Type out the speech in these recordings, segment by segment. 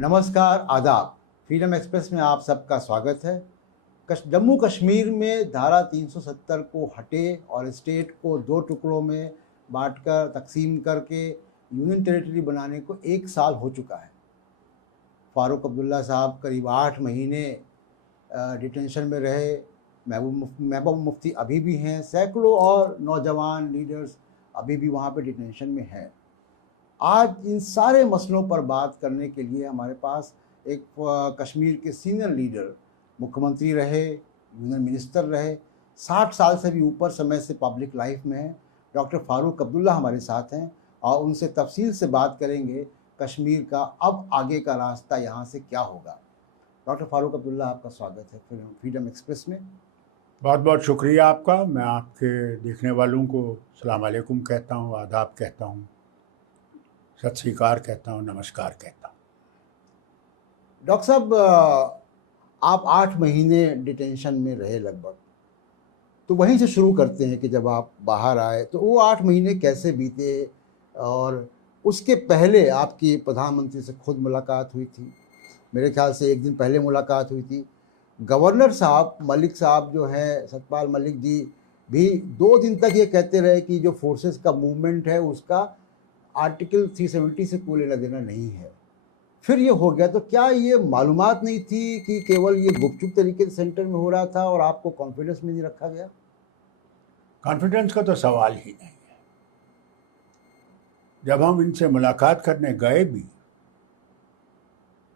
नमस्कार, आदाब। Freedom express में आप सबका स्वागत है। जम्मू कश्मीर में धारा 370 को हटे और स्टेट को दो टुकड़ों में बांटकर तकसीम करके यूनियन टेरिटरी बनाने को 1 साल हो चुका है। फ़ारूक अब्दुल्ला साहब करीब 8 महीने डिटेंशन में रहे। महबूब मुफ्ती अभी भी हैं। सैकड़ों और नौजवान लीडर्स अभी भी वहाँ पे डिटेंशन में हैं। आज इन सारे मसलों पर बात करने के लिए हमारे पास एक कश्मीर के सीनियर लीडर, मुख्यमंत्री रहे, यूनियन मिनिस्टर रहे, 60 साल से भी ऊपर समय से पब्लिक लाइफ में हैं, डॉक्टर फ़ारूक अब्दुल्ला हमारे साथ हैं और उनसे तफसील से बात करेंगे कश्मीर का अब आगे का रास्ता यहाँ से क्या होगा। डॉक्टर फ़ारूक अब्दुल्ला, आपका स्वागत है फ्रीडम एक्सप्रेस में। बहुत बहुत शुक्रिया आपका। मैं आपके देखने वालों को सलाम अलैकुम कहता हूँ, आदाब कहता हूँ, सत श्री अकाल कहता हूँ, नमस्कार कहता हूँ। डॉक्टर साहब, आप 8 महीने डिटेंशन में रहे लगभग, तो वहीं से शुरू करते हैं कि जब आप बाहर आए तो वो 8 महीने कैसे बीते और उसके पहले आपकी प्रधानमंत्री से खुद मुलाकात हुई थी। मेरे ख्याल से 1 दिन पहले मुलाकात हुई थी। गवर्नर साहब मलिक साहब जो हैं, सतपाल मलिक जी भी 2 दिन तक ये कहते रहे कि जो फोर्सेस का मूवमेंट है उसका आर्टिकल 370 से कोई लेना देना नहीं है। फिर ये हो गया, तो क्या ये मालूमात नहीं थी कि केवल ये गुपचुप तरीके से सेंटर में हो रहा था और आपको कॉन्फिडेंस में नहीं रखा गया? कॉन्फिडेंस का तो सवाल ही नहीं है। जब हम इनसे मुलाकात करने गए भी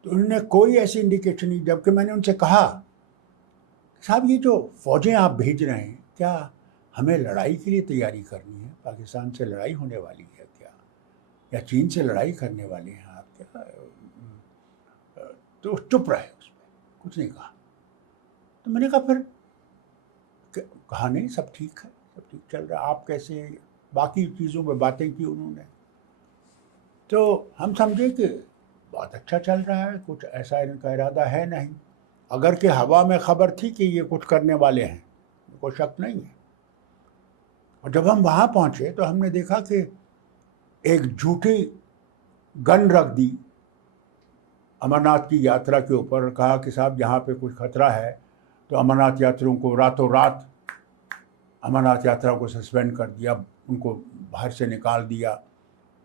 तो उन्होंने कोई ऐसी इंडिकेशन नहीं, जबकि मैंने उनसे कहा साहब ये जो फौजें आप भेज रहे हैं, क्या हमें लड़ाई के लिए तैयारी करनी है? पाकिस्तान से लड़ाई होने वाली है क्या, या चीन से लड़ाई करने वाले हैं आप क्या? तो चुप रहे, उसमें कुछ नहीं कहा। तो मैंने कहा फिर कहा नहीं, सब ठीक है, सब ठीक चल रहा है, आप कैसे? बाकी चीज़ों में बातें की उन्होंने, तो हम समझे कि बहुत अच्छा चल रहा है, कुछ ऐसा इनका इरादा है नहीं। अगर कि हवा में खबर थी कि ये कुछ करने वाले हैं, कोई शक नहीं है। और जब हम वहाँ पहुँचे तो हमने देखा कि एक झूठी गन रख दी अमरनाथ की यात्रा के ऊपर, कहा कि साहब यहाँ पे कुछ खतरा है, तो अमरनाथ यात्रियों को रातों रात अमरनाथ यात्रा को सस्पेंड कर दिया, उनको बाहर से निकाल दिया।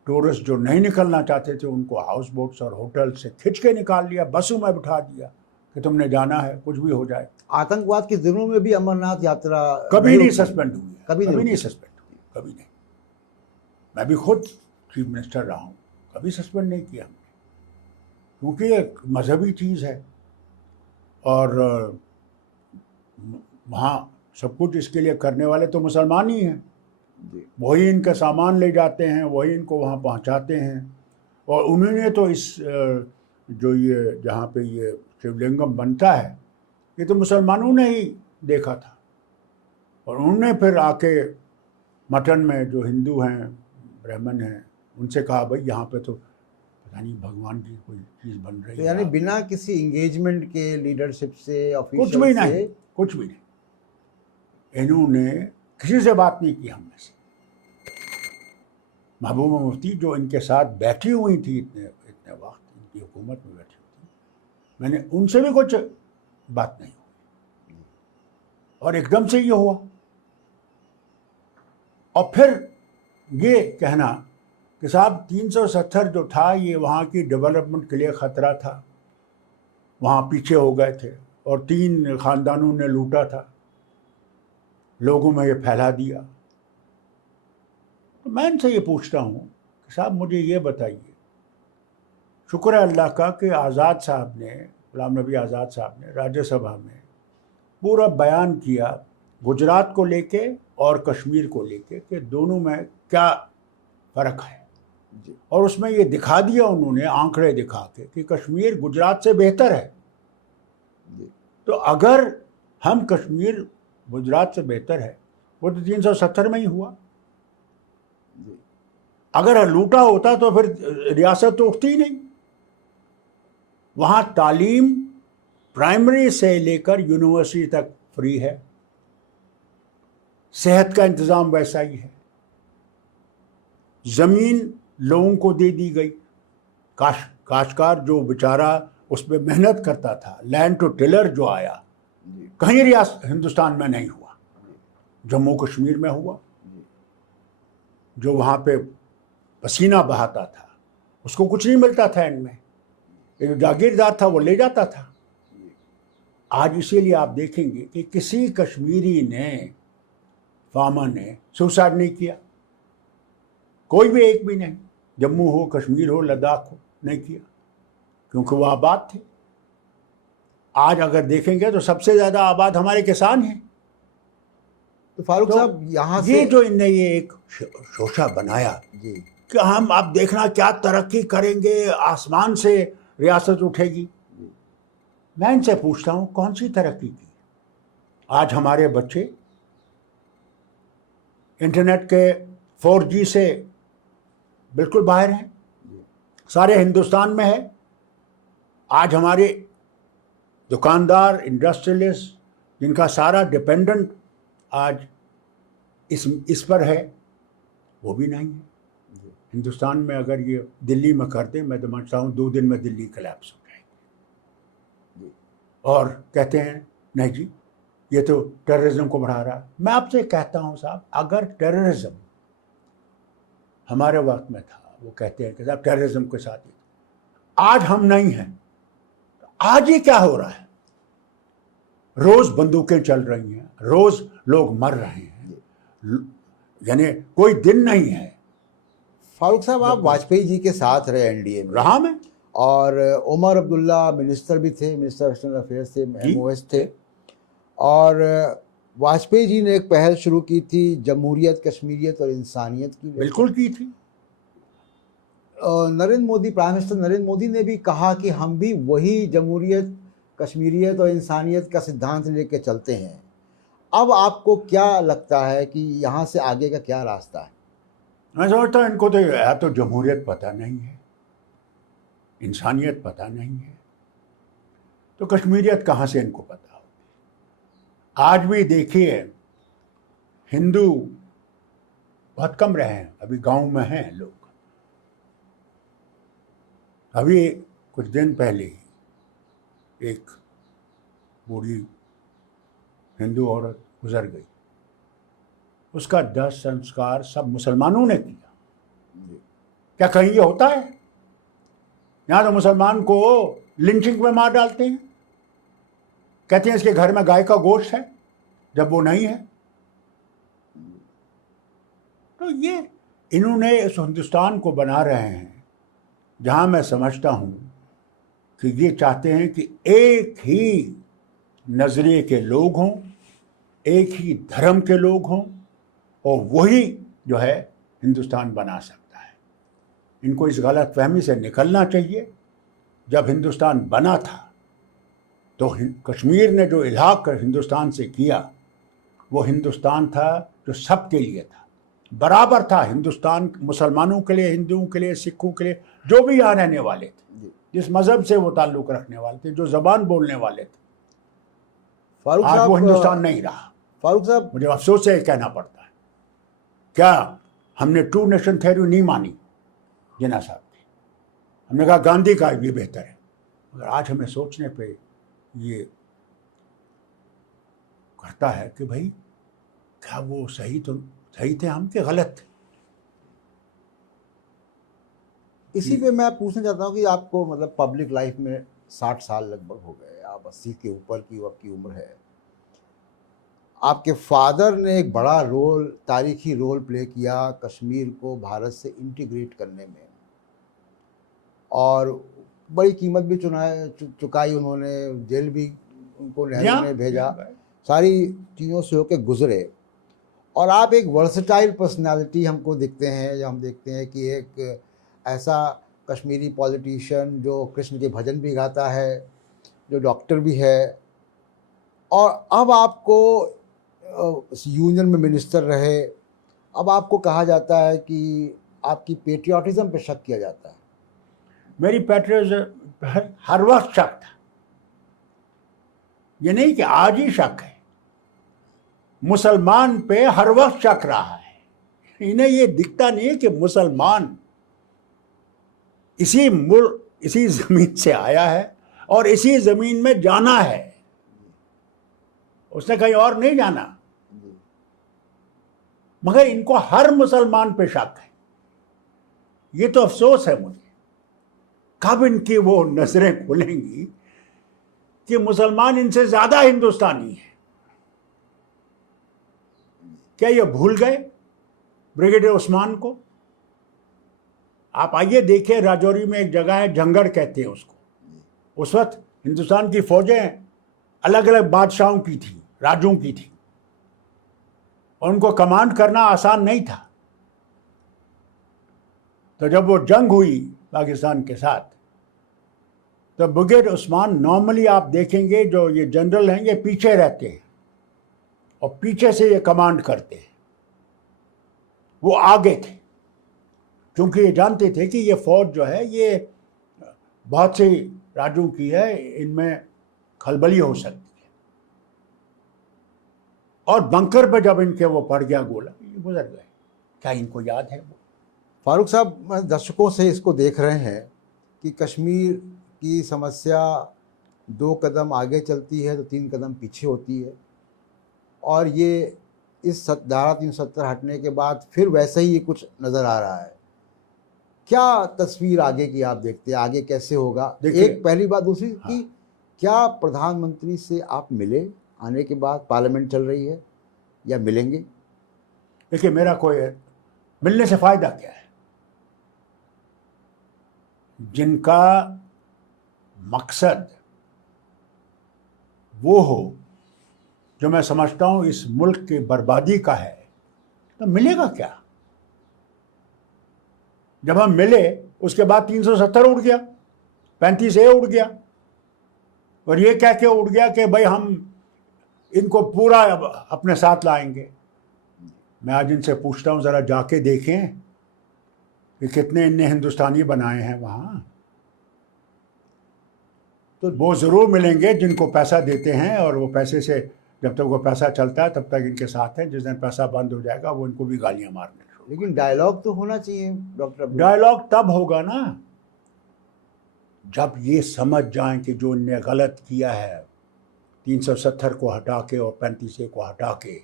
टूरिस्ट जो नहीं निकलना चाहते थे उनको हाउस बोट्स और होटल से खिंच के निकाल लिया, बसों में बिठा दिया कि तुमने जाना है, कुछ भी हो जाए। आतंकवाद के दिनों में भी अमरनाथ यात्रा कभी नहीं सस्पेंड हुई है, कभी नहीं सस्पेंड हुई, कभी नहीं। मैं भी खुद चीफ मिनिस्टर रहा हूँ, कभी सस्पेंड नहीं किया हमने, क्योंकि एक मजहबी चीज़ है और वहाँ सब कुछ इसके लिए करने वाले तो मुसलमान ही हैं। वही इनका सामान ले जाते हैं, वही इनको वहाँ पहुँचाते हैं। और उन्होंने तो इस जो ये जहाँ पे ये शिवलिंगम बनता है, ये तो मुसलमानों ने ही देखा था। और उन्होंने फिर आके मटन में जो हिंदू हैं, ब्राह्मण हैं, उनसे कहा भाई यहाँ पे तो पता नहीं भगवान की कोई चीज़ बन रही है। यानी बिना किसी इंगेजमेंट के, लीडरशिप से, ऑफिशियल कुछ भी नहीं, कुछ भी नहीं। इन्होंने किसी से बात नहीं की हम में से। महबूबा मुफ्ती जो इनके साथ बैठी हुई थी इतने वक्त, इनकी हुकूमत में बैठी हुई थी, मैंने उनसे भी कुछ बात नहीं हुई और एकदम से ये हुआ। और फिर ये कहना कि साहब 370 जो था ये वहाँ की डेवलपमेंट के लिए ख़तरा था, वहाँ पीछे हो गए थे और 3 ख़ानदानों ने लूटा था, लोगों में ये फैला दिया। तो मैं इनसे ये पूछता हूँ कि साहब मुझे ये बताइए, शुक्र है अल्लाह का कि आज़ाद साहब ने, गुलाम नबी आज़ाद साहब ने राज्यसभा में पूरा बयान किया गुजरात को लेके और कश्मीर को लेके कि दोनों में क्या फ़र्क है। और उसमें ये दिखा दिया उन्होंने, आंकड़े दिखा के, कि कश्मीर गुजरात से बेहतर है। तो अगर हम कश्मीर गुजरात से बेहतर है, वो तो 370 में ही हुआ। अगर लूटा होता तो फिर रियासत तो उठती ही नहीं। वहाँ तालीम प्राइमरी से लेकर यूनिवर्सिटी तक फ्री है, सेहत का इंतज़ाम वैसा ही है, ज़मीन लोगों को दे दी गई, काश्तकार जो बेचारा उस पर मेहनत करता था, लैंड टू टिलर जो आया, कहीं रियासत हिंदुस्तान में नहीं हुआ, जम्मू कश्मीर में हुआ। जो वहाँ पे पसीना बहाता था उसको कुछ नहीं मिलता था एंड में, एक जागीरदार था वो ले जाता था। आज इसीलिए आप देखेंगे कि किसी कश्मीरी ने, फार्मर ने सुसाइड नहीं किया, कोई भी एक भी नहीं, जम्मू हो, कश्मीर हो, लद्दाख हो, नहीं किया, क्योंकि वो आबाद थे। आज अगर देखेंगे तो सबसे ज़्यादा आबाद हमारे किसान हैं। तो फारूक तो साहब यहाँ से ये जो इनने ये एक शोशा बनाया जी कि हम अब देखना क्या तरक्की करेंगे, आसमान से रियासत उठेगी। मैं इनसे पूछता हूँ कौन सी तरक्की की? आज हमारे बच्चे इंटरनेट के 4G से बिल्कुल बाहर हैं, सारे हिंदुस्तान में है। आज हमारे दुकानदार, इंडस्ट्रियलिस्ट, जिनका सारा डिपेंडेंट आज इस पर है, वो भी नहीं है। हिंदुस्तान में अगर ये दिल्ली में कर दें, मैं तो समझता हूँ 2 दिन में दिल्ली कोलैप्स हो जाएगी। और कहते हैं नहीं जी ये तो टेररिज्म को बढ़ा रहा है। मैं आपसे कहता हूँ साहब, अगर टेररिज्म हमारे वक्त में था, वो कहते हैं कि साहब टेररिज्म के साथ ही, आज हम नहीं हैं, आज ये क्या हो रहा है? रोज बंदूकें चल रही हैं, रोज लोग मर रहे हैं, यानी कोई दिन नहीं है। फारूक साहब आप वाजपेयी जी के साथ रहे एनडीए में, रहा मैं, और उमर अब्दुल्ला मिनिस्टर भी थे, मिनिस्टर एक्सटर्नल अफेयर्स थे, MOS थे, और वाजपेयी जी ने एक पहल शुरू की थी जमहूरियत, कश्मीरियत और इंसानियत की। बिल्कुल की थी। नरेंद्र मोदी, प्राइम मिनिस्टर नरेंद्र मोदी ने भी कहा कि हम भी वही जमहूरियत, कश्मीरियत और इंसानियत का सिद्धांत लेके चलते हैं। अब आपको क्या लगता है कि यहाँ से आगे का क्या रास्ता है? मैं समझता हूँ इनको तो या तो जमहूरियत पता नहीं है, इंसानियत पता नहीं है, तो कश्मीरियत कहाँ से इनको पता होगी? आज भी देखिए हिंदू बहुत कम रहे हैं, अभी गांव में हैं लोग। अभी कुछ दिन पहले ही एक बूढ़ी हिंदू औरत गुजर गई, उसका 10 संस्कार सब मुसलमानों ने किया। क्या कहीं ये होता है? यहाँ तो मुसलमान को लिंचिंग में मार डालते हैं, कहते हैं इसके घर में गाय का गोश्त है, जब वो नहीं है। तो ये इन्होंने इस हिंदुस्तान को बना रहे हैं जहाँ मैं समझता हूँ कि ये चाहते हैं कि एक ही नजरिए के लोग हों, एक ही धर्म के लोग हों, और वही जो है हिंदुस्तान बना सकता है। इनको इस गलत फहमी से निकलना चाहिए। जब हिंदुस्तान बना था तो कश्मीर ने जो इलाक़ कर हिंदुस्तान से किया, वो हिंदुस्तान था जो सबके लिए था, बराबर था। हिंदुस्तान मुसलमानों के लिए, हिंदुओं के लिए, सिखों के लिए, जो भी यहाँ रहने वाले थे, जिस मज़हब से वो ताल्लुक़ रखने वाले थे, जो ज़बान बोलने वाले थे। फारूक आज साहब, वो हिंदुस्तान नहीं रहा। फारूक साहब, मुझे अफसोस से कहना पड़ता है, क्या हमने 2 नेशन थ्योरी नहीं मानी जिन्ना साहब की? हमने कहा गांधी का ये बेहतर है, मगर आज हमें सोचने पे ये करता है कि भाई क्या वो सही थे हम कि गलत थे? इसी पे मैं पूछना चाहता हूँ कि आपको मतलब पब्लिक लाइफ में 60 साल लगभग हो गए, आप 80 के ऊपर की आपकी उम्र है। आपके फादर ने एक बड़ा रोल, तारीखी रोल प्ले किया कश्मीर को भारत से इंटीग्रेट करने में, और बड़ी कीमत भी चुकाई उन्होंने, जेल भी उनको नेहरू ने भेजा, सारी चीज़ों से होकर गुजरे। और आप एक वर्सटाइल पर्सनालिटी हमको दिखते हैं, जब हम देखते हैं कि एक ऐसा कश्मीरी पॉलिटिशियन जो कृष्ण के भजन भी गाता है, जो डॉक्टर भी है, और अब आपको यूनियन में मिनिस्टर रहे। अब आपको कहा जाता है कि आपकी पेट्रियाटिज़म पे शक किया जाता है। मेरी पेट्रियाटिज़म हर वक्त शक था, ये नहीं कि आज ही शक है। मुसलमान पे हर वक्त शक रहा है। इन्हें ये दिखता नहीं है कि मुसलमान इसी मुल्क इसी ज़मीन से आया है और इसी ज़मीन में जाना है, उसने कहीं और नहीं जाना। मगर इनको हर मुसलमान पे शक है। ये तो अफसोस है मुझे, कब इनकी वो नजरें खुलेंगी कि मुसलमान इनसे ज्यादा हिंदुस्तानी है। क्या ये भूल गए ब्रिगेडियर उस्मान को? आप आइए देखिए, राजौरी में एक जगह है, जंगड़ कहते हैं उसको। उस वक्त हिंदुस्तान की फौजें अलग अलग बादशाहों की थी, राजों की थी, और उनको कमांड करना आसान नहीं था। तो जब वो जंग हुई पाकिस्तान के साथ, तो ब्रिगेडियर उस्मान, नॉर्मली आप देखेंगे जो ये जनरल हैं ये पीछे रहते हैं और पीछे से ये कमांड करते हैं। वो आगे थे, क्योंकि ये जानते थे कि ये फौज जो है ये बहुत से राज्यों की है, इनमें खलबली हो सकती है। और बंकर पे जब इनके वो पड़ गया गोला, ये गुजर गए। क्या इनको याद है वो? फारूक साहब, दर्शकों से इसको देख रहे हैं कि कश्मीर की समस्या 2 कदम आगे चलती है तो 3 कदम पीछे होती है, और ये इस धारा 370 हटने के बाद फिर वैसे ही कुछ नज़र आ रहा है। क्या तस्वीर आगे की आप देखते हैं, आगे कैसे होगा? एक पहली बात। दूसरी कि क्या प्रधानमंत्री से आप मिले आने के बाद? पार्लियामेंट चल रही है, या मिलेंगे? देखिए, मेरा कोई मिलने से फायदा क्या है? जिनका मकसद वो हो जो मैं समझता हूं इस मुल्क की बर्बादी का है, तो मिलेगा क्या? जब हम मिले उसके बाद 370 उड़ गया, 35A उड़ गया, और ये कह के उड़ गया कि भाई हम इनको पूरा अपने साथ लाएंगे। मैं आज इनसे पूछता हूं, जरा जाके देखें कि कितने इनने हिंदुस्तानी बनाए हैं वहां। तो वो जरूर मिलेंगे जिनको पैसा देते हैं, और वो पैसे से जब तक वो पैसा चलता है तब तक इनके साथ हैं। जिस दिन पैसा बंद हो जाएगा वो इनको भी गालियां मारने लगेंगे। लेकिन डायलॉग तो होना चाहिए डॉक्टर अब्दुल। डायलॉग तब होगा ना जब ये समझ जाएं कि जो इनने गलत किया है, 370 को हटा के और 35A को हटा के,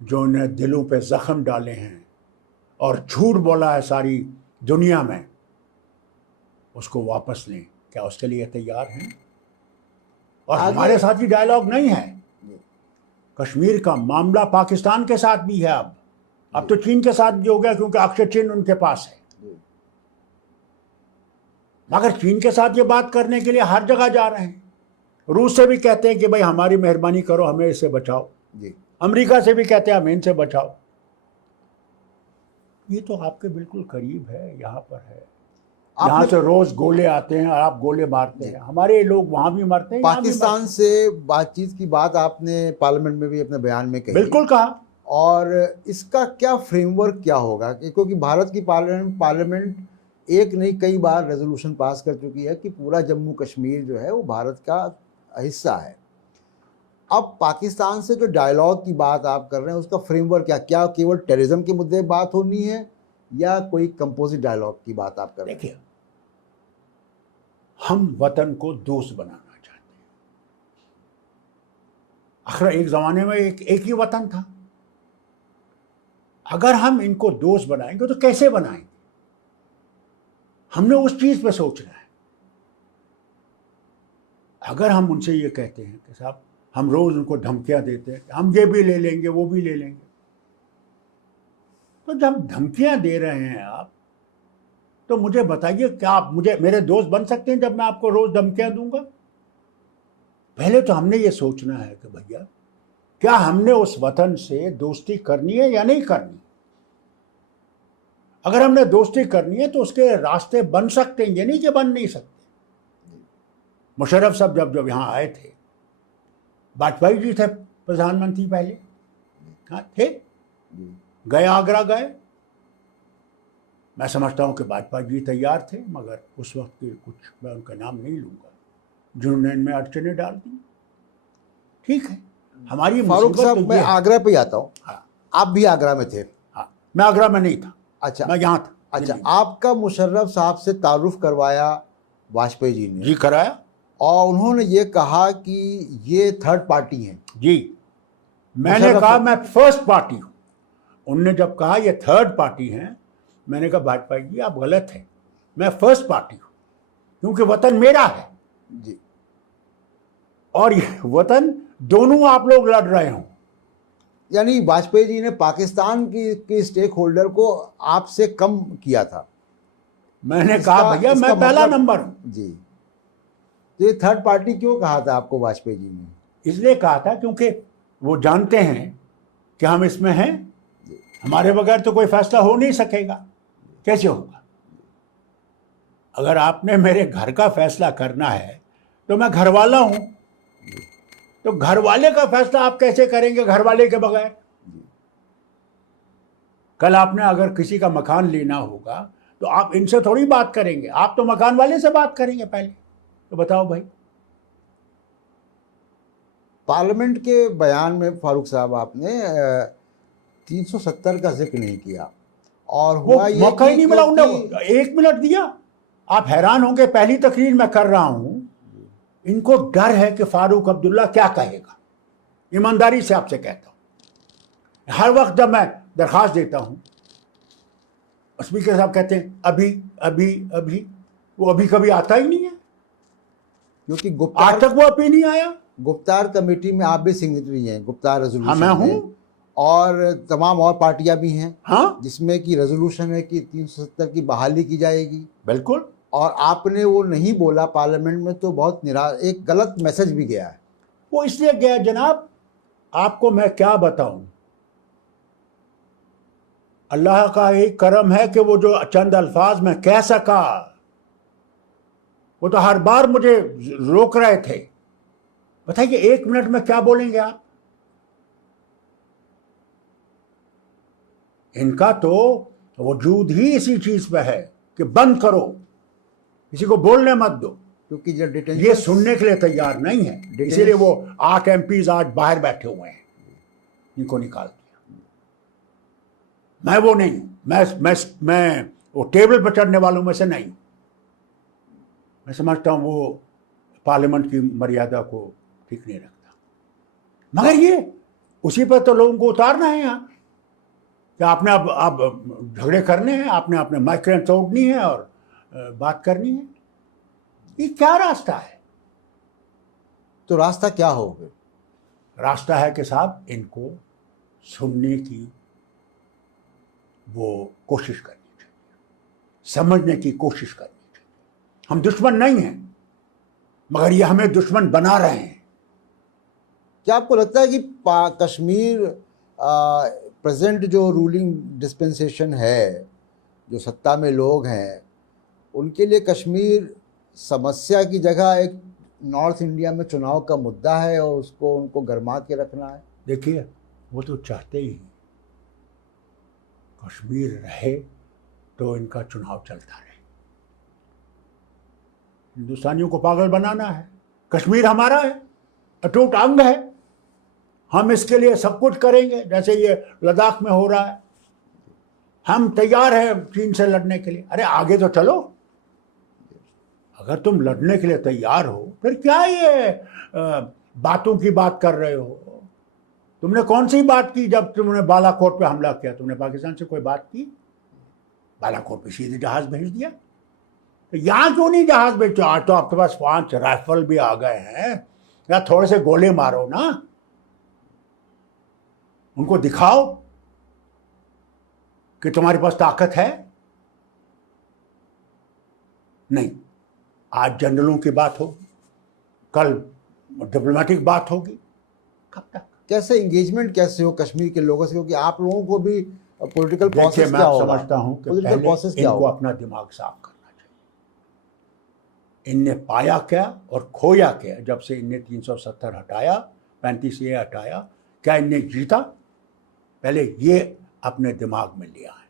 जो इन्हें दिलों पे जख्म डाले हैं और झूठ बोला है सारी दुनिया में, उसको वापस लें। क्या उसके लिए तैयार हैं? और हमारे साथ ही डायलॉग नहीं है। कश्मीर का मामला पाकिस्तान के साथ भी है, अब तो चीन के साथ भी हो गया, क्योंकि अक्षर चिन्ह उनके पास है। मगर चीन के साथ ये बात करने के लिए हर जगह जा रहे हैं। रूस से भी कहते हैं कि भाई हमारी मेहरबानी करो, हमें इससे बचाओ। अमेरिका से भी कहते हैं हमें इनसे बचाओ। ये तो आपके बिल्कुल करीब है, यहाँ पर है। यहाँ से रोज गोले आते हैं और आप गोले मारते हैं। हमारे लोग वहां भी मरते हैं। पाकिस्तान से बातचीत की बात आपने पार्लियामेंट में भी अपने बयान में कही। बिल्कुल कहा। और इसका क्या फ्रेमवर्क क्या होगा? क्योंकि भारत की पार्लियामेंट एक नहीं कई बार रेजोल्यूशन पास कर चुकी है कि पूरा जम्मू कश्मीर जो है वो भारत का हिस्सा है। अब पाकिस्तान से जो डायलॉग की बात आप कर रहे हैं, उसका फ्रेमवर्क क्या केवल टेररिज्म के मुद्दे बात होनी है, या कोई कंपोजिट डायलॉग की बात आप कर रहे हैं? देखिए, हम वतन को दोस्त बनाना चाहते हैं। आखिर एक जमाने में एक ही वतन था। अगर हम इनको दोस्त बनाएंगे तो कैसे बनाएंगे? हमने उस चीज पे सोचना है। अगर हम उनसे ये कहते हैं कि साहब हम रोज उनको धमकियां देते हैं, हम ये भी ले लेंगे वो भी ले लेंगे, तो जब धमकियां दे रहे हैं आप, तो मुझे बताइए क्या आप मेरे दोस्त बन सकते हैं जब मैं आपको रोज धमकियां दूंगा? पहले तो हमने ये सोचना है कि भैया क्या हमने उस वतन से दोस्ती करनी है या नहीं करनी। अगर हमने दोस्ती करनी है तो उसके रास्ते बन सकते हैं, ये नहीं कि बन नहीं सकते। मुशर्रफ साहब जब यहाँ आए थे, वाजपेयी जी थे प्रधानमंत्री पहले, हाँ थे, गए आगरा गए। मैं समझता हूँ कि वाजपेयी जी तैयार थे, मगर उस वक्त के कुछ, मैं उनका नाम नहीं लूँगा, जिन्होंने इनमें अड़चने डाल दी। ठीक है, हमारी फारूक साहब, मैं आगरा पे आता हूँ। हाँ, आप भी आगरा में थे? हाँ, मैं आगरा में नहीं था। अच्छा, मैं यहाँ था। अच्छा, आपका मुशर्रफ साहब से तारुफ करवाया वाजपेयी जी ने, जी कराया और उन्होंने ये कहा कि ये थर्ड पार्टी हैं। जी। मैंने मुशर्रफ- कहा मैं फर्स्ट पार्टी हूं। उनने जब कहा ये थर्ड पार्टी है, मैंने कहा वाजपेयी जी आप गलत हैं, मैं फर्स्ट पार्टी हूं, क्योंकि वतन मेरा है जी, और ये वतन दोनों आप लोग लड़ रहे हो। यानी वाजपेयी जी ने पाकिस्तान की स्टेक होल्डर को आपसे कम किया था। मैंने कहा भैया मैं पहला नंबर हूं। जी, तो ये थर्ड पार्टी क्यों कहा था आपको वाजपेयी जी ने? इसलिए कहा था क्योंकि वो जानते हैं कि हम इसमें हैं, हमारे बगैर तो कोई फैसला हो नहीं सकेगा। कैसे होगा? अगर आपने मेरे घर का फैसला करना है तो मैं घर वाला हूं, तो घर वाले का फैसला आप कैसे करेंगे घर वाले के बगैर? कल आपने अगर किसी का मकान लेना होगा तो आप इनसे थोड़ी बात करेंगे, आप तो मकान वाले से बात करेंगे पहले। तो बताओ भाई। पार्लियामेंट के बयान में फारूक साहब आपने 370 का जिक्र नहीं किया, और वो हुआ ये मौका ही कि नहीं मिला क्योंकि उन्हें, 1 मिनट दिया। आप हैरान होंगे, पहली तकरीर मैं कर रहा हूं, इनको डर है कि फारूक अब्दुल्ला क्या कहेगा। ईमानदारी से आपसे कहता हूं, हर वक्त जब मैं दरखास्त देता हूं, स्पीकर साहब कहते हैं अभी अभी अभी, वो अभी कभी आता ही नहीं है। क्योंकि आज तक वो अभी नहीं आया। गुप्तार कमेटी में आप भी सिग्नेटरी हैं, गुप्तार रेजोल्यूशन हाँ, मैं में, हूं। और तमाम और पार्टियां भी हैं, हाँ जिसमें कि रेजोल्यूशन है कि 370 की बहाली की जाएगी, बिल्कुल। और आपने वो नहीं बोला पार्लियामेंट में, तो बहुत एक गलत मैसेज भी गया है। वो इसलिए गया जनाब, आपको मैं क्या बताऊं, अल्लाह का एक करम है कि वो जो चंद अल्फाज में कह सका, वो तो हर बार मुझे रोक रहे थे। बताइए 1 मिनट में क्या बोलेंगे आप? इनका तो वजूद ही इसी चीज पे है कि बंद करो, किसी को बोलने मत दो। क्योंकि जब ये सुनने के लिए तैयार नहीं है, इसीलिए वो 8 एमपीज आज बाहर बैठे हुए हैं, इनको निकाल दिया। मैं वो नहीं हूं, मैं वो टेबल पर चढ़ने वालों में से नहीं हूं। मैं समझता हूं वो पार्लियामेंट की मर्यादा को ठीक नहीं रखता। मगर ये उसी पर तो लोगों को उतारना है यहाँ, कि आपने अब झगड़े करने हैं, आपने अपने माइक्रेन तोड़नी है और बात करनी है। ये क्या रास्ता है? तो रास्ता क्या होगा? रास्ता है कि साहब इनको सुनने की वो कोशिश करनी चाहिए, समझने की कोशिश करनी चाहिए। हम दुश्मन नहीं हैं, मगर ये हमें दुश्मन बना रहे हैं। क्या आपको लगता है कि कश्मीर प्रेजेंट जो रूलिंग डिस्पेंसेशन है, जो सत्ता में लोग हैं, उनके लिए कश्मीर समस्या की जगह एक नॉर्थ इंडिया में चुनाव का मुद्दा है, और उसको उनको गरमा के रखना है? देखिए, वो तो चाहते ही कश्मीर रहे तो इनका चुनाव चलता रहे। हिंदुस्तानियों को पागल बनाना है। कश्मीर हमारा है, अटूट अंग है, हम इसके लिए सब कुछ करेंगे। जैसे ये लद्दाख में हो रहा है, हम तैयार हैं चीन से लड़ने के लिए। अरे आगे तो चलो। अगर तुम लड़ने के लिए तैयार हो, फिर क्या ये बातों की बात कर रहे हो? तुमने कौन सी बात की जब तुमने बालाकोट पे हमला किया? तुमने पाकिस्तान से कोई बात की? बालाकोट पे सीधे जहाज भेज दिया। तो यहां क्यों नहीं जहाज भेजो? आज तो आपके पास 5 राइफल भी आ गए हैं, या थोड़े से गोले मारो ना, उनको दिखाओ कि तुम्हारे पास ताकत है। नहीं, आज जनरलों की बात होगी, कल डिप्लोमेटिक बात होगी। कब तक? कैसे इंगेजमेंट कैसे हो कश्मीर के लोगों से? क्योंकि आप लोगों को भी पॉलिटिकल देखिए, प्रोसेस मैं क्या होगा? समझता हूं कि पॉलिटिकल पहले प्रोसेस क्या इनको होगा? अपना दिमाग साफ करना चाहिए। इनने पाया क्या और खोया क्या जब से इनने 370 हटाया, 35 ये हटाया? क्या इनने जीता? पहले ये अपने दिमाग में लिया है।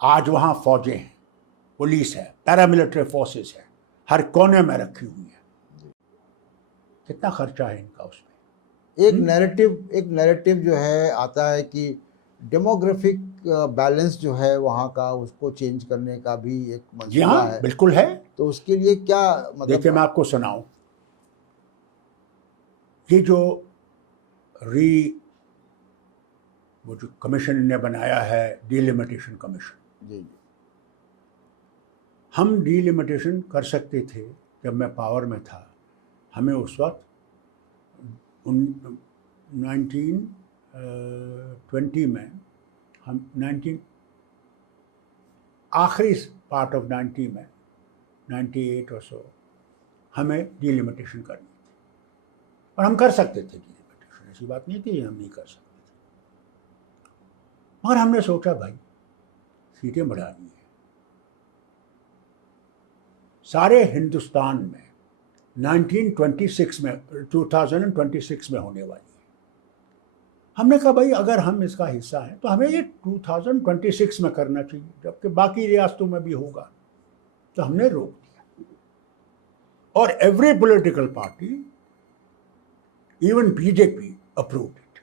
आज वहां फौजें हैं, पुलिस है, पैरामिलिट्री फोर्सेस है, हर कोने में रखी हुई है। कितना खर्चा है इनका उसमें? एक नैरेटिव जो है आता है कि डेमोग्राफिक बैलेंस जो है वहाँ का, उसको चेंज करने का भी एक जी मंसूबा हाँ, है। बिल्कुल है। तो उसके लिए क्या देखिए, मतलब? मैं आपको सुनाऊं, ये जो वो जो कमीशन ने बनाया है, डिलिमिटेशन कमीशन, जी जी हम डिलिमिटेशन कर सकते थे जब मैं पावर में था। हमें उस वक्त 1920 में, हम 19 आखिरी पार्ट ऑफ 90 में, 98 और सो, हमें डिलिमिटेशन करनी थी और हम कर सकते थे डिलिमिटेशन, ऐसी बात नहीं थी हम नहीं कर सकते थे। मगर हमने सोचा भाई सीटें बढ़ानी है, सारे हिंदुस्तान में 1926 में 2026 में होने वाली है। हमने कहा भाई अगर हम इसका हिस्सा हैं तो हमें ये 2026 में करना चाहिए, जबकि बाकी रियासतों में भी होगा। तो हमने रोक दिया और every political party, even BJP, approved it.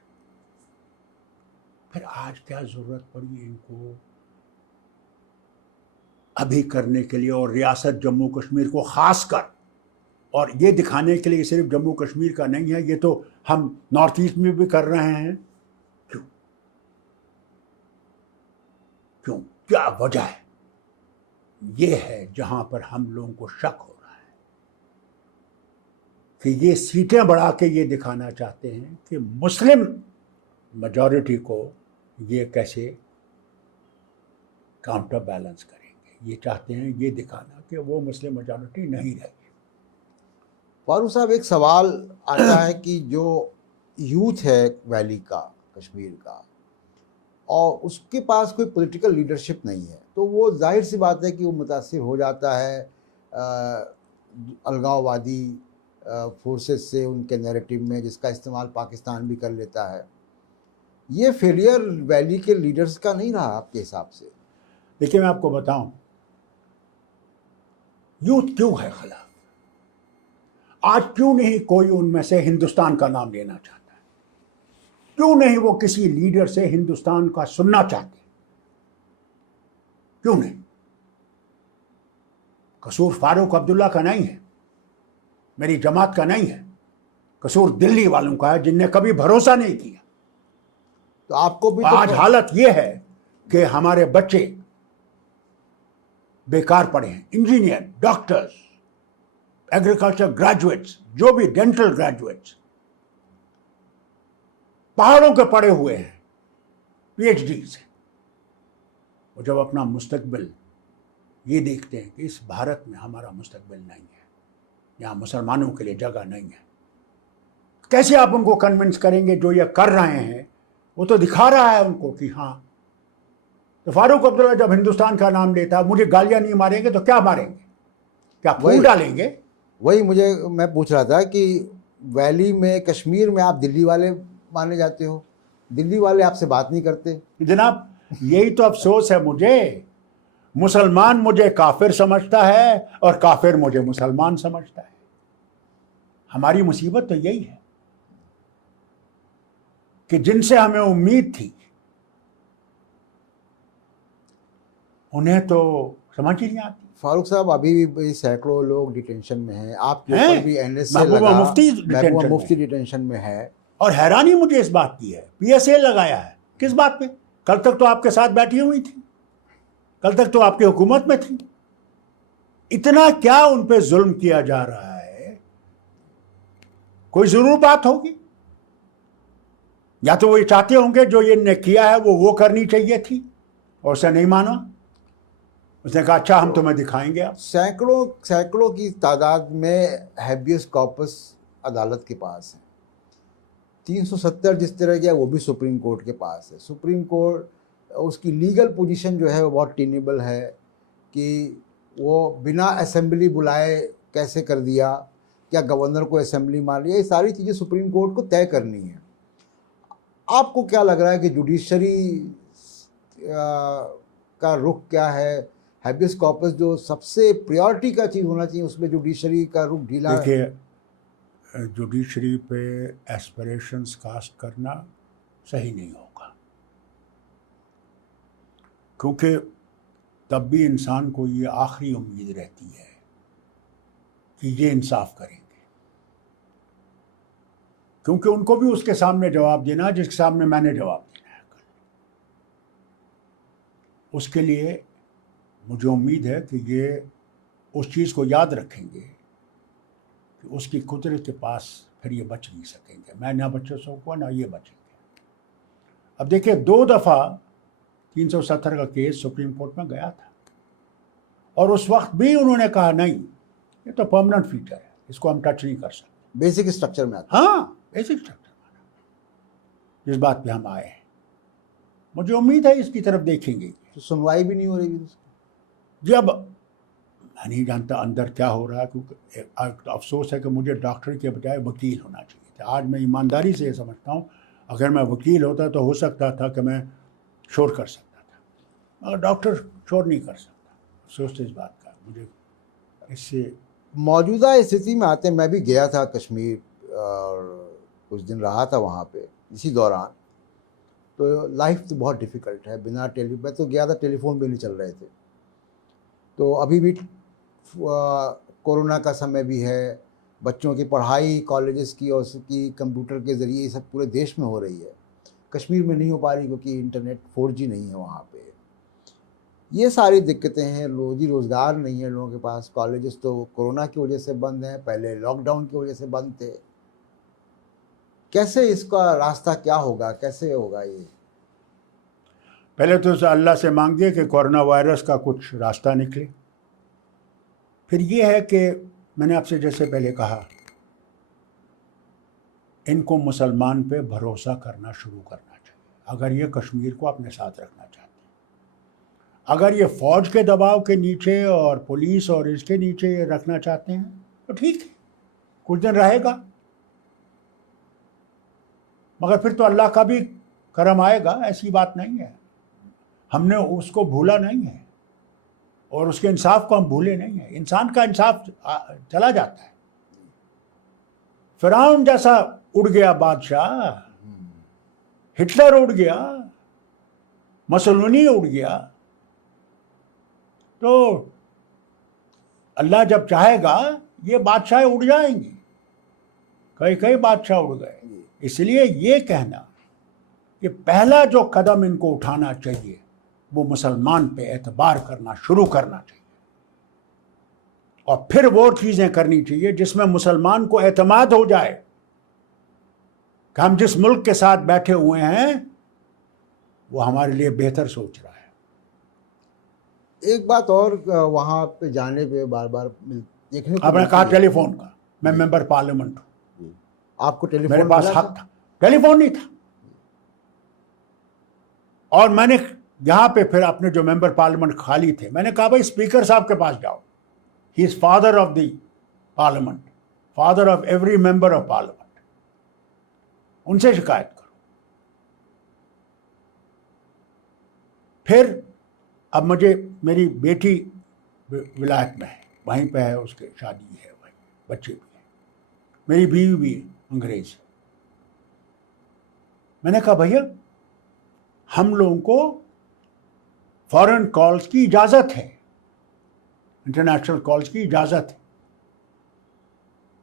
फिर आज क्या जरूरत पड़ी इनको अभी करने के लिए, और रियासत जम्मू कश्मीर को खासकर, और ये दिखाने के लिए सिर्फ जम्मू कश्मीर का नहीं है, ये तो हम नॉर्थ ईस्ट में भी कर रहे हैं। क्यों क्यों क्या वजह है? ये है जहां पर हम लोगों को शक हो रहा है कि ये सीटें बढ़ा के ये दिखाना चाहते हैं कि मुस्लिम मेजॉरिटी को ये कैसे काउंटर बैलेंस करेंगे। ये चाहते हैं ये दिखाना कि वो मुस्लिम मेजॉरिटी नहीं रहेगी। फारूक साहब, एक सवाल आता है कि जो यूथ है वैली का, कश्मीर का, और उसके पास कोई पॉलिटिकल लीडरशिप नहीं है, तो वो जाहिर सी बात है कि वो मुतासिर हो जाता है अलगाववादी फोर्सेस से, उनके नैरेटिव में, जिसका इस्तेमाल पाकिस्तान भी कर लेता है। ये फेलियर वैली के लीडर्स का नहीं रहा आपके हिसाब से? देखिए, मैं आपको बताऊं यूथ क्यों है खिलाफ। आज क्यों नहीं कोई उनमें से हिंदुस्तान का नाम लेना चाहता है? क्यों नहीं वो किसी लीडर से हिंदुस्तान का सुनना चाहते? क्यों नहीं? कसूर फारूक अब्दुल्ला का नहीं है, मेरी जमात का नहीं है, कसूर दिल्ली वालों का है जिनने कभी भरोसा नहीं किया। तो आपको भी आज हालत यह है कि हमारे बच्चे बेकार पड़े हैं, इंजीनियर, डॉक्टर्स, एग्रीकल्चर ग्रेजुएट्स, जो भी डेंटल ग्रेजुएट्स पहाड़ों के पड़े हुए हैं, पीएचडी से। वो जब अपना मुस्तकबिल ये देखते हैं कि इस भारत में हमारा मुस्तकबिल नहीं है, यहाँ मुसलमानों के लिए जगह नहीं है, कैसे आप उनको कन्विंस करेंगे? जो ये कर रहे हैं वो तो दिखा रहा है उनको कि हाँ। तो फारूक अब्दुल्ला जब हिंदुस्तान का नाम लेता, मुझे गालियां नहीं मारेंगे तो क्या मारेंगे? क्या फूल डालेंगे? वही मैं पूछ रहा था कि वैली में, कश्मीर में आप दिल्ली वाले माने जाते हो, दिल्ली वाले आपसे बात नहीं करते। जनाब, यही तो अफसोस है मुझे। मुसलमान मुझे काफिर समझता है और काफिर मुझे मुसलमान समझता है। हमारी मुसीबत तो यही है कि जिनसे हमें उम्मीद थी उन्हें तो समझ ही नहीं आती। फारूक साहब, अभी भी सैकड़ों लोग डिटेंशन में हैं, आपके ऊपर भी एनएसए महबूबा लगा, मुफ्ती डिटेंशन में है। और हैरानी मुझे इस बात की है, पीएसए लगाया है किस बात पे? कल तक तो आपके साथ बैठी हुई थी, कल तक तो आपकी हुकूमत में थी। इतना क्या उन पे जुल्म किया जा रहा है? कोई जरूर बात होगी, या तो वो ये चाहते होंगे जो ये किया है वो करनी चाहिए थी और उसे नहीं माना। उसने कहा अच्छा हम तुम्हें दिखाएंगे। आप सैकड़ों की तादाद में हैबियस कॉर्पस अदालत के पास है। 370 जिस तरह का, वो भी सुप्रीम कोर्ट के पास है। सुप्रीम कोर्ट, उसकी लीगल पोजीशन जो है वो बहुत टेनेबल है कि वो बिना असेंबली बुलाए कैसे कर दिया, क्या गवर्नर को असेंबली मान लिया, ये सारी चीज़ें सुप्रीम कोर्ट को तय करनी है। आपको क्या लग रहा है कि जुडिशरी का रुख क्या है? हैबियस कॉर्पस जो सबसे प्रायोरिटी का चीज़ होना चाहिए, उसमें जुडिशरी का रुख ढीला है। देखिए, जुडिशरी पे एस्पिरेशंस कास्ट करना सही नहीं होगा। क्योंकि तब भी इंसान को ये आखिरी उम्मीद रहती है कि ये इंसाफ करेंगे, क्योंकि उनको भी उसके सामने जवाब देना है जिसके सामने मैंने जवाब देना है कल। उसके लिए मुझे उम्मीद है कि ये उस चीज़ को याद रखेंगे कि उसकी कुदरत के पास फिर ये बच नहीं सकेंगे। मैं ना बच सकूँगा ना ये बचेंगे। अब देखिए, 2 दफ़ा 370 का केस सुप्रीम कोर्ट में गया था और उस वक्त भी उन्होंने कहा नहीं, ये तो परमानेंट फीचर है, इसको हम टच नहीं कर सकते। बेसिक स्ट्रक्चर में आता हाँ, बेसिक स्ट्रक्चर जिस बात पे हम आए हैं, मुझे उम्मीद है इसकी तरफ देखेंगे। तो सुनवाई भी नहीं हो रही। जब मैं नहीं जानता अंदर क्या हो रहा है, क्योंकि अफसोस है कि मुझे डॉक्टर के बजाय वकील होना चाहिए था। आज मैं ईमानदारी से ये समझता हूँ, अगर मैं वकील होता तो हो सकता था कि मैं शोर कर सकता था, मगर डॉक्टर शोर नहीं कर सकता। अफसोस इस बात का मुझे। इससे मौजूदा स्थिति में आते, मैं भी गया था कश्मीर और कुछ दिन रहा था वहाँ पे इसी दौरान। तो लाइफ तो बहुत डिफ़िकल्ट है बिना मैं तो गया था, टेलीफोन भी नहीं चल रहे थे। तो अभी भी कोरोना का समय भी है, बच्चों की पढ़ाई कॉलेजेस की और उसकी कंप्यूटर के ज़रिए सब पूरे देश में हो रही है। कश्मीर में नहीं हो पा रही क्योंकि इंटरनेट 4G नहीं है वहाँ पे। ये सारी दिक्कतें हैं, रोज़ी रोज़गार नहीं है लोगों के पास। कॉलेजेस तो कोरोना की वजह से बंद हैं, पहले लॉकडाउन की वजह से बंद थे। कैसे इसका रास्ता क्या होगा, कैसे होगा ये? पहले तो अल्लाह से मांगिए कि कोरोना वायरस का कुछ रास्ता निकले। फिर ये है कि मैंने आपसे जैसे पहले कहा, इनको मुसलमान पे भरोसा करना शुरू करना चाहिए अगर ये कश्मीर को अपने साथ रखना चाहते हैं। अगर ये फौज के दबाव के नीचे और पुलिस और इसके नीचे ये रखना चाहते हैं तो ठीक है, कुछ दिन रहेगा, मगर फिर तो अल्लाह का भी करम आएगा, ऐसी बात नहीं है। हमने उसको भूला नहीं है और उसके इंसाफ को हम भूले नहीं हैं। इंसान का इंसाफ चला जाता है। फिरौन जैसा उड़ गया बादशाह, हिटलर उड़ गया, मसलूनी उड़ गया, तो अल्लाह जब चाहेगा ये बादशाह उड़ जाएंगी। कई कई बादशाह उड़ गए। इसलिए ये कहना कि पहला जो कदम इनको उठाना चाहिए वो मुसलमान पे एतबार करना शुरू करना चाहिए और फिर वो चीज़ें करनी चाहिए जिसमें मुसलमान को एतमाद हो जाए कि हम जिस मुल्क के साथ बैठे हुए हैं वो हमारे लिए बेहतर सोच रहा है। एक बात और, वहाँ पे जाने पे बार बार देखने को आपने कहा मिलती है। टेलीफोन का, मैं मेंबर पार्लियामेंट हूँ, आपको टेलीफोन मेरे पास मिला हक था, टेलीफोन नहीं था। और मैंने यहाँ पे फिर अपने जो मेंबर पार्लियामेंट खाली थे, मैंने कहा भाई स्पीकर साहब के पास जाओ, he is father of the parliament, father of every member of parliament, उनसे शिकायत करो। फिर अब मुझे, मेरी बेटी विलायत में है, वहीं पे है, उसके शादी है, वहीं बच्चे भी हैं, मेरी बीवी भी अंग्रेज है। मैंने कहा भैया हम लोगों को फॉरेन कॉल्स की इजाज़त है, इंटरनेशनल कॉल्स की इजाज़त है,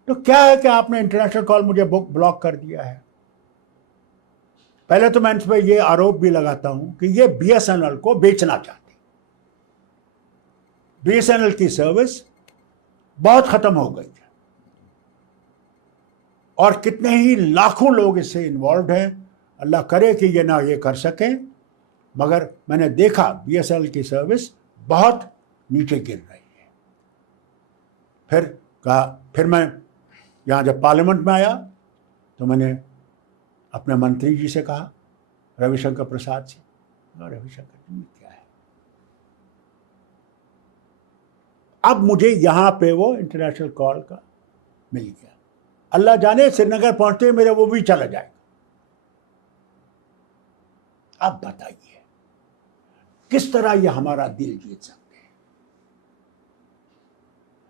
तो क्या है कि आपने इंटरनेशनल कॉल मुझे ब्लॉक कर दिया है। पहले तो मैं इस पर यह आरोप भी लगाता हूं कि ये BSNL को बेचना चाहते। BSNL की सर्विस बहुत ख़त्म हो गई है और कितने ही लाखों लोग इससे इन्वॉल्व हैं। अल्लाह करे कि ये ना ये कर सकें, मगर मैंने देखा BSNL की सर्विस बहुत नीचे गिर रही है। फिर मैं यहाँ जब पार्लियामेंट में आया तो मैंने अपने मंत्री जी से कहा, रविशंकर प्रसाद से, रविशंकर जी क्या है, अब मुझे यहाँ पे वो इंटरनेशनल कॉल का मिल गया। अल्लाह जाने श्रीनगर पहुँचते मेरे वो भी चला जाएगा। अब बताइए किस तरह ये हमारा दिल जीत सकते हैं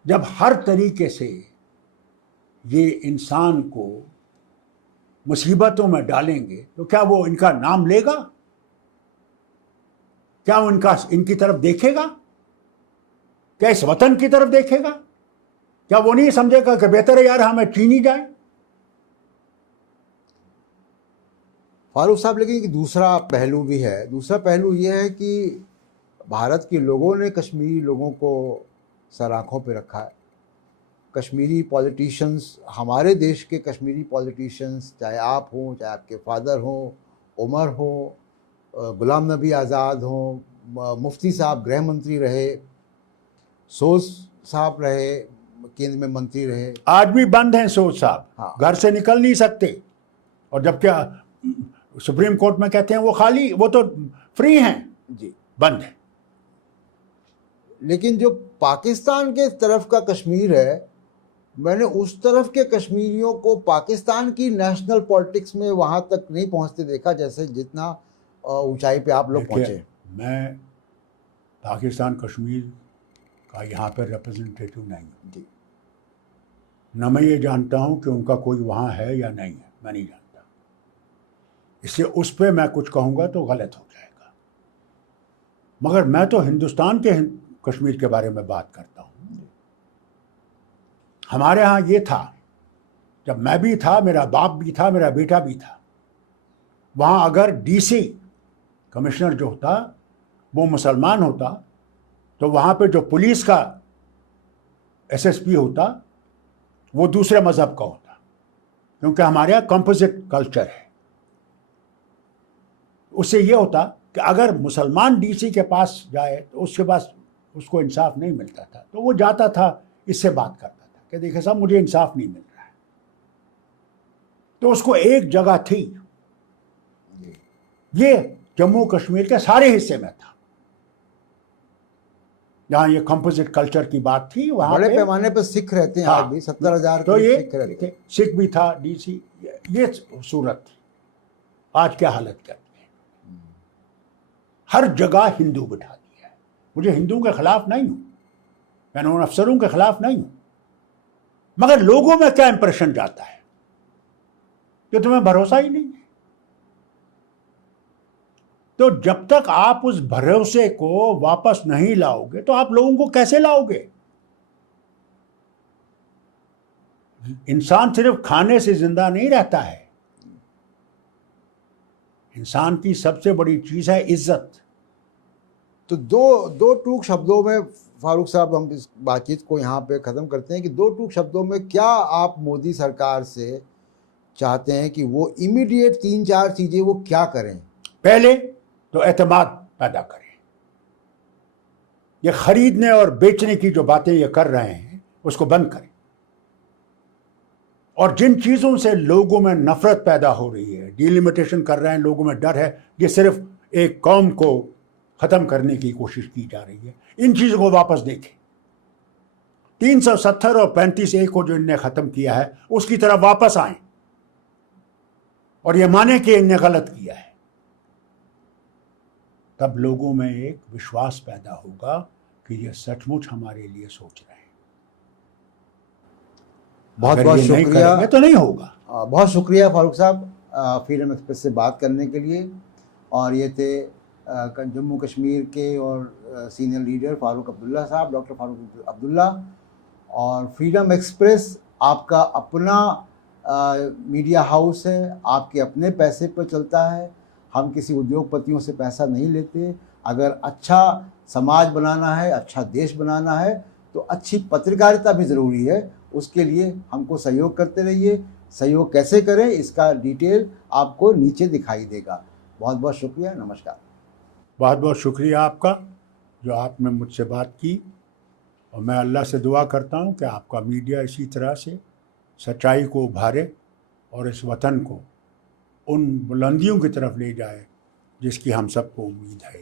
जब हर तरीके से ये इंसान को मुसीबतों में डालेंगे। तो क्या वो इनका नाम लेगा? क्या वो इनकी तरफ देखेगा? क्या इस वतन की तरफ देखेगा? क्या वो नहीं समझेगा कि बेहतर है यार हमें चीनी जाए? फारूक साहब, लेकिन एक दूसरा पहलू भी है। दूसरा पहलू ये है कि भारत के लोगों ने कश्मीरी लोगों को सर आँखों पे रखा है। कश्मीरी पॉलिटिशियंस, हमारे देश के कश्मीरी पॉलिटिशियंस, चाहे आप हों, चाहे आपके फादर हों, उमर हो, गुलाम नबी आज़ाद हों, मुफ्ती साहब गृह मंत्री रहे, सोज साहब रहे, केंद्र में मंत्री रहे, आज भी बंद हैं सोज साहब। हाँ। घर से निकल नहीं सकते। और जब क्या सुप्रीम कोर्ट में कहते हैं वो खाली, वो तो फ्री हैं जी, बंद है। लेकिन जो पाकिस्तान के तरफ का कश्मीर है, मैंने उस तरफ के कश्मीरियों को पाकिस्तान की नेशनल पॉलिटिक्स में वहाँ तक नहीं पहुँचते देखा जैसे जितना ऊंचाई पे आप लोग पहुँचे। मैं पाकिस्तान कश्मीर का यहाँ पर रिप्रेजेंटेटिव नहीं हूँ जी, न मैं ये जानता हूँ कि उनका कोई वहाँ है या नहीं है, मैं नहीं जानता। इसलिए उस पर मैं कुछ कहूँगा तो गलत हो जाएगा। मगर मैं तो हिंदुस्तान के कश्मीर के बारे में बात करता हूँ। हमारे यहाँ ये था, जब मैं भी था, मेरा बाप भी था, मेरा बेटा भी था, वहाँ अगर डीसी कमिश्नर जो होता वो मुसलमान होता तो वहाँ पे जो पुलिस का एसएसपी होता वो दूसरे मज़हब का होता, क्योंकि हमारे यहाँ कंपोजिट कल्चर है। उससे ये होता कि अगर मुसलमान डीसी के पास जाए तो उसके पास उसको इंसाफ नहीं मिलता था, तो वो जाता था, इससे बात करता था कि देखिए साहब मुझे इंसाफ नहीं मिल रहा है। तो उसको एक जगह थी, ये जम्मू कश्मीर के सारे हिस्से में था जहाँ ये कंपोजिट कल्चर की बात थी। वहाँ बड़े पैमाने पर सिख रहते हैं, हाँ, आज भी 70,000 तो ये सिख रहते हैं। सिख भी था, डीसी, ये सूरत थी। आज क्या हालत करती है, हर जगह हिंदू बिठा दिया है। मुझे हिंदुओं के खिलाफ नहीं हूँ, मैंने उन अफसरों के खिलाफ नहीं हूँ, मगर लोगों में क्या इंप्रेशन जाता है कि तुम्हें भरोसा ही नहीं है। तो जब तक आप उस भरोसे को वापस नहीं लाओगे तो आप लोगों को कैसे लाओगे? इंसान सिर्फ खाने से जिंदा नहीं रहता है, इंसान की सबसे बड़ी चीज है इज्जत। तो दो टूक शब्दों में फारूक साहब, हम इस बातचीत को यहाँ पे ख़त्म करते हैं कि दो टूक शब्दों में क्या आप मोदी सरकार से चाहते हैं कि वो इमीडिएट 3-4 चीज़ें वो क्या करें? पहले तो एतमाद पैदा करें। ये खरीदने और बेचने की जो बातें ये कर रहे हैं उसको बंद करें। और जिन चीज़ों से लोगों में नफरत पैदा हो रही है, डिलिमिटेशन कर रहे हैं, लोगों में डर है, ये सिर्फ एक कौम को ख़त्म करने की कोशिश की जा रही है, इन चीज़ों को वापस देखें। 370 और 35A को जो इनने ख़त्म किया है उसकी तरफ वापस आएं और ये माने कि इनने गलत किया है। तब लोगों में एक विश्वास पैदा होगा कि ये सचमुच हमारे लिए सोच रहे हैं। बहुत बहुत शुक्रिया। तो नहीं होगा। बहुत शुक्रिया फारूक साहब फ्रीडम एक्सप्रेस से बात करने के लिए। और ये थे जम्मू कश्मीर के और सीनियर लीडर फारूक अब्दुल्ला साहब, डॉक्टर फारूक अब्दुल्ला। और फ्रीडम एक्सप्रेस आपका अपना मीडिया हाउस है, आपके अपने पैसे पर चलता है। हम किसी उद्योगपतियों से पैसा नहीं लेते। अगर अच्छा समाज बनाना है, अच्छा देश बनाना है तो अच्छी पत्रकारिता भी ज़रूरी है। उसके लिए हमको सहयोग करते रहिए। सहयोग कैसे करें इसका डिटेल आपको नीचे दिखाई देगा। बहुत बहुत शुक्रिया, नमस्कार। बहुत बहुत शुक्रिया आपका जो आपने मुझसे बात की। और मैं अल्लाह से दुआ करता हूँ कि आपका मीडिया इसी तरह से सच्चाई को उभारे और इस वतन को उन बुलंदियों की तरफ ले जाए जिसकी हम सबको उम्मीद है।